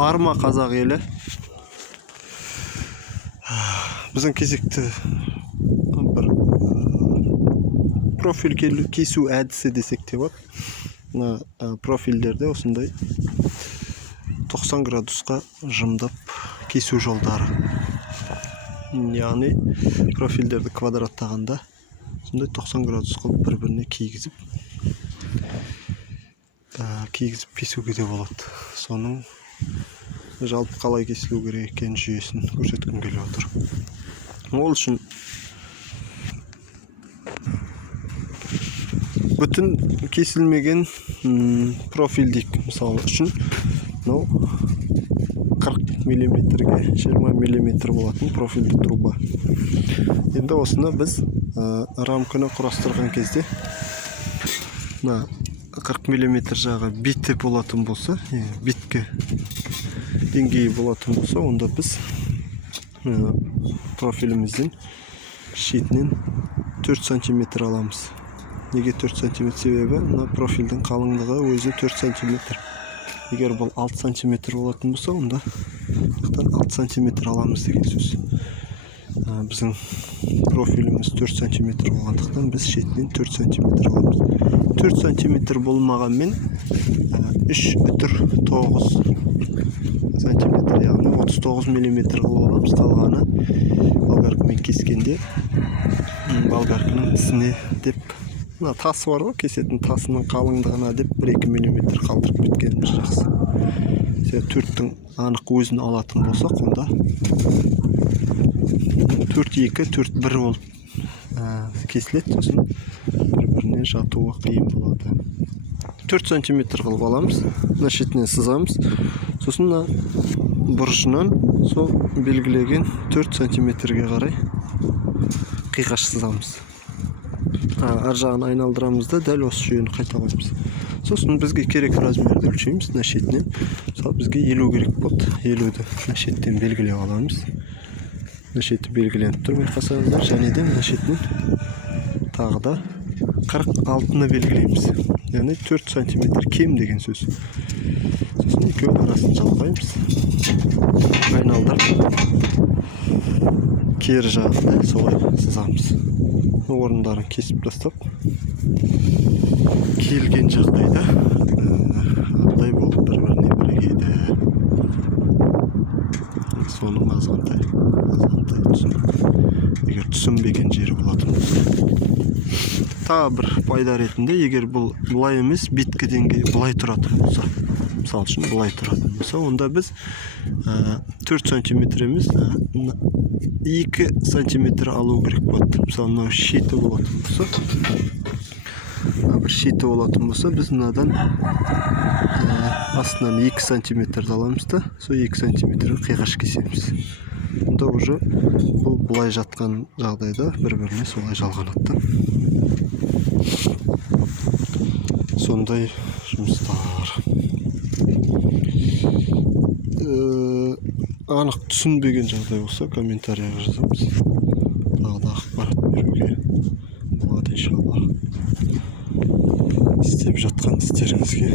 арма қазақ елі. Біздің кезекті бір профиль кесу әдісі десек те болады. Мына профильдерде осындай 90 градусқа жымдап кесу жолдары. Яғни профильдерді квадраттағанда сондай 90 градус қылып бір-біріне кигізіп кесуге де болады. Соның жалпы қалай кесілу керек екен жүйесін көрсеткім келіп отыр. Ол үшін бүтін кесілмеген профиль дейік, мысалы үшін мынау 40 мм-ге 20 мм болатын профильді труба. Енді осыны біз рамканы құрастырған кезде 40 мм жағы битті болатын болса, битке деңгейі болатын болса, онда біз профилімізден шетінен 4 см аламыз. Неге 4 см? Себебі мына профильдің қалыңдығы өзі 4 см. Егер бұл 6 см болатын болса, онда 6 см аламыз деген сөз. Біздің профиліміз 4 см болғандықтан біз шетінен 4 см аламыз. 4 см болмағанмен 3,9 см, яғни 39 мм қылып аламыз. Қалғаны болгаркамен кескенде болгарканың тісіне деп, мына тасы бар ғой, кесетін тасының қалыңдығына деп 1-2 мм қалдырып кеткеніміз жақсы. 4-тің анық өзін алатын болсақ, онда 4-2-4-1 болып кесіледі, сосын бір-біріне жатуы қиын болады. 4 см қылып аламыз, мына шетінен сызамыз, сосын мына бұрышынан сол белгілеген 4 см-ге қарай қиғаш сызамыз. Ар жағын айналдырамыз да дәл осы жүйені қайталаймыз. Сосын бізге керек размерді өлшейміз. Мына шетінен, мысалы бізге 50 керек болды, 50-ді мына шеттен белгілеп аламыз. Мына шеті белгіленіп тұр, байқасаңыздар, және де мына шетінен тағы да 46-ны белгілейміз. Яғни 4 см кем деген сөз. Сосын екеуінің арасын жалғаймыз, айналдырып кері жағында солай сызамыз. Орындарын кесіп тастап, келген жағдайда андай болып бір-біріне бірігеді. Соның азғантай түсін. Егер түсінбеген жері болатын болса. Тағы бір пайда ретінде, егер бұл бұлай емес, биткі деңгейі бұлай тұратын болса, мысалы үшін бұлай тұратын болса, онда біз 4 см емес, 2 см алу керек болады. Мысалы, мынау шеті болатын болса, бір шеті болатын болса, біз мынадан астынан 2 см аламыз да, сол 2 см қиғаш кесеміз. Онда уже бұл бұлай жатқан жағдайда бір-біріне солай жалғанады. Сондай жұмыстар. Анық түсінбеген жағдай болса, комментарияға жазамыз. Тағы да ақпарат беруге болады, иншалла. Істеп жатқан істеріңізге